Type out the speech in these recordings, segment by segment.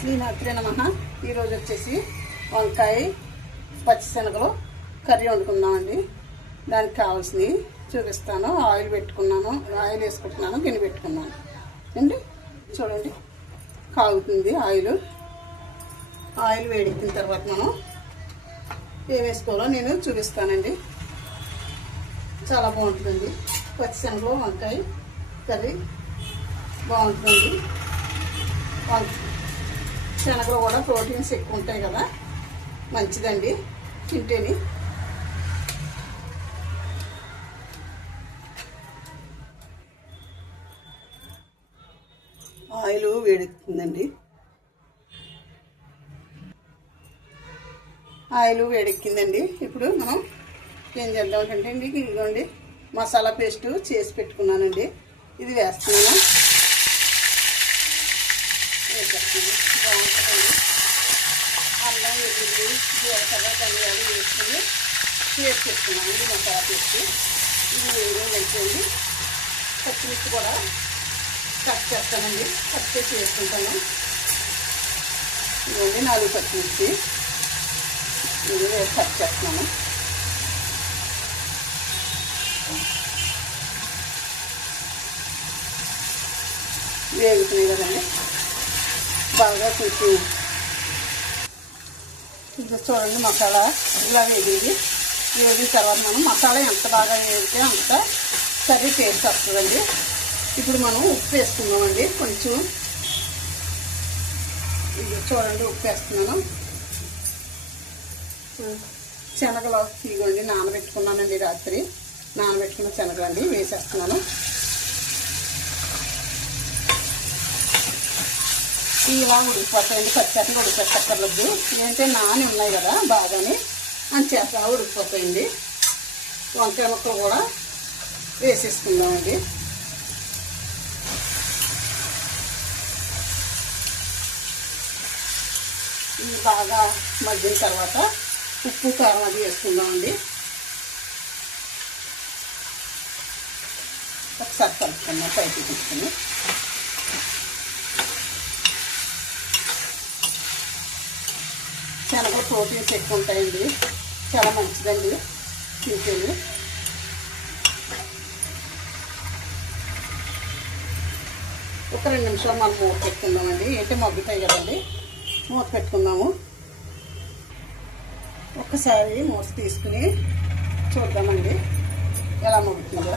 శ్రీమాత్రే నమః. ఈరోజు వచ్చేసి వంకాయ పచ్చిశనగలు కర్రీ వండుకున్నామండి. దానికి కావాల్సినవి చూపిస్తాను. ఆయిల్ పెట్టుకున్నాను, ఆయిల్ వేసుకుంటున్నాను, గిన్నె పెట్టుకున్నాను అండి. చూడండి, కాగుతుంది ఆయిల్. ఆయిల్ వేడెక్కిన తర్వాత మనం ఏం వేసుకోవాలో నేను చూపిస్తానండి. చాలా బాగుంటుంది పచ్చిశనగలు వంకాయ కర్రీ, బాగుంటుంది. శనగలు కూడా ప్రోటీన్స్ ఎక్కువ ఉంటాయి కదా, మంచిదండి తింటేని. ఆయిల్ వేడెక్కుతుందండి. ఆయిల్ వేడెక్కిందండి. ఇప్పుడు మనం ఏం చేద్దాం అంటే అండి, ఇదిగోండి మసాలా పేస్ట్ చేసి పెట్టుకున్నానండి. ఇది వేస్తున్నాను. బాగుంటుందండి. అల్లం, వెల్లుల్లి, జీలకర్ర, ధనియాలు వేసుకుని పేస్ట్ చేసుకున్నామండి మసాలా పేస్ట్. ఇది వేరే అయిపోయింది. పచ్చిమిర్చి కూడా కట్ చేస్తానండి, కట్ చేసి వేసుకుంటాను. ఇవ్వండి 4 పచ్చిమిర్చి ఇది కట్ చేస్తున్నాను. వేగుతున్నాయి కదండి బాగా. కొంచెం ఇది చూడండి, మసాలా ఇలా వేగింది. వేగిన తర్వాత మనం మసాలా ఎంత బాగా వేగితే అంత కర్రీ టేస్ట్ వస్తుందండి. ఇప్పుడు మనం ఉప్పు వేసుకుందామండి. కొంచెం ఇది చూడండి, ఉప్పు వేస్తున్నాను. శనగలు ఇదిగోండి నానబెట్టుకున్నానండి, రాత్రి నానబెట్టుకున్న శనగలు అండి వేసేస్తున్నాను. ఇలా ఉడికిపోతాయండి. పచ్చగా ఉడికిపెట్టక్కర్లేదు, ఏంటంటే నాని ఉన్నాయి కదా బాగానే, అంచేత ఉడికిపోతాయండి. వంకాయ ముక్కలు కూడా వేసేసుకుందామండి. ఇవి బాగా మగ్గిన తర్వాత ఉప్పు కారం అది వేసుకుందామండి. ఒకసారి కలుపుకుందాం పైకి తీసుకుని. శనగలు ప్రోటీన్స్ ఎక్కువ ఉంటాయండి, చాలా మంచిదండి తింటేది. ఒక 2 నిమిషాలు మనం మూత పెట్టుకుందామండి. ఏంటంటే మగ్గుతాయి కదండి, మూత పెట్టుకుందాము. ఒక్కసారి మూత తీసుకుని చూద్దామండి ఎలా మగ్గుతుందో.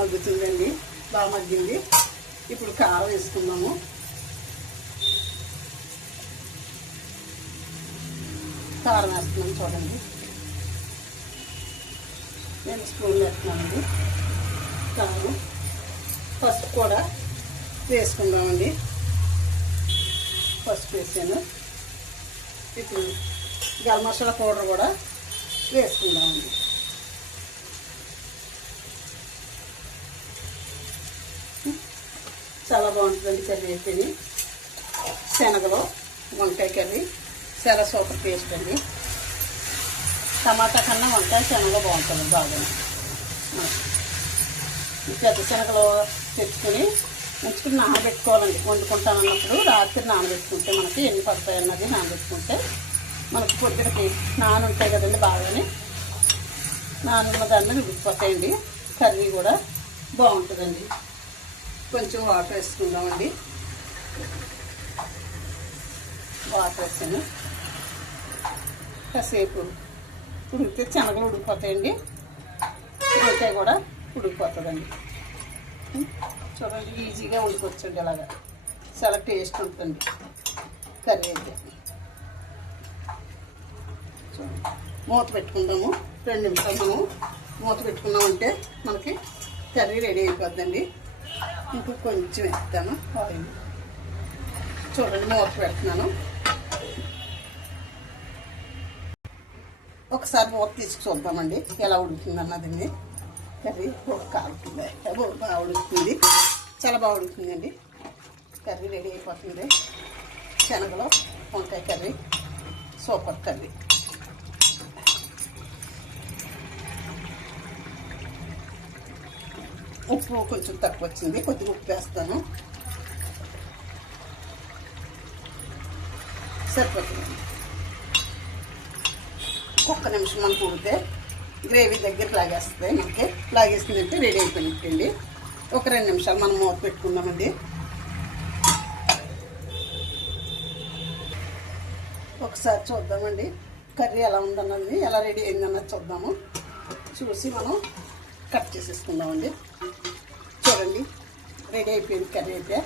మగ్గుతుందండి, బాగా మగ్గింది. ఇప్పుడు కారం వేసుకుందాము. కారం వేస్తున్నాను చూడండి, 2 స్పూన్లు వేస్తున్నానండి కారం. పసుపు కూడా వేసుకుందామండి. పసుపు వేసాను. ఇప్పుడు గరం మసాలా పౌడర్ కూడా వేసుకుందామండి. చాలా బాగుంటుందండి కర్రీ అయితేని. శనగలు వంకాయ కర్రీ చాలా సూపర్ టేస్ట్ అండి. టమాటా కన్నా వంకాయ శనగలు బాగుంటుంది బాగా. పెద్ద శనగలు తెచ్చుకొని ఉంచుకుని నానబెట్టుకోవాలండి. వండుకుంటాను అన్నప్పుడు రాత్రి నానబెట్టుకుంటే మనకి ఎన్ని పడతాయి అన్నది నానబెట్టుకుంటే మనకి పొద్దునకి ఉంటాయి కదండి బాగానే. నానున్న దాన్ని ఉడికిపోతాయండి. కర్రీ కూడా బాగుంటుందండి. కొంచెం వాటర్ వేసుకుందామండి. వాటర్ వేసాను. కాసేపు ఉడికితే శనగలు ఉడికిపోతాయండి, వంకాయ కూడా ఉడికిపోతుందండి. చూడండి, ఈజీగా ఉడికొచ్చండి. అలాగా చాలా టేస్ట్ ఉంటుంది కర్రీ అయితే. చూడండి, మూత పెట్టుకుందాము. 2 నిమిషాలు మనం మూత పెట్టుకున్నామంటే మనకి కర్రీ రెడీ అయిపోద్దండి. ఇంకా కొంచెం వేస్తాను ఆయిల్. చూడండి, మూత పెడుతున్నాను. ఒకసారి మూత తీసుకు చూద్దామండి ఎలా ఉడుకుతుంది అన్నదండి. కర్రీ కాలుతుంది, బాగా ఉడుకుతుంది, చాలా బాగా ఉడుకుతుందండి. కర్రీ రెడీ అయిపోతుంది. శనగలు వంకాయ కర్రీ సూపర్ కర్రీ. ఉప్పు కొంచెం తక్కువ వచ్చింది, కొద్దిగా ఉప్పు వేస్తాను. సరిపోతుందండి. ఒక్క నిమిషం మనకు ఉడితే గ్రేవీ దగ్గర లాగేస్తుంది. మనకి లాగేసిందంటే రెడీ అయిపోయినట్టండి. ఒక 2 నిమిషాలు మనం మూత పెట్టుకుందామండి. ఒకసారి చూద్దామండి కర్రీ ఎలా ఉందన్నది, ఎలా రెడీ అయిందన్నది చూద్దాము. చూసి మనం కట్ చేసేసుకుందామండి. చూడండి రెడీ అయిపోయింది కర్రీ అయితే.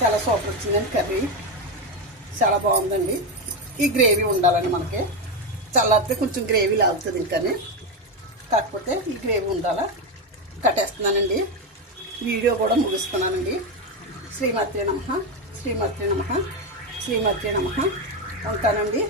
చాలా సూపర్ వచ్చిందండి కర్రీ, చాలా బాగుందండి. ఈ గ్రేవీ ఉండాలండి మనకి. చల్లారితే కొంచెం గ్రేవీ లాగుతుంది ఇంకానే, కాకపోతే ఈ గ్రేవీ ఉండాలా. కట్టేస్తున్నానండి. వీడియో కూడా ముగిస్తున్నానండి. శ్రీమాత్రే నమః, శ్రీమాత్రే నమః, శ్రీమాత్రే నమః. ఉంటానండి.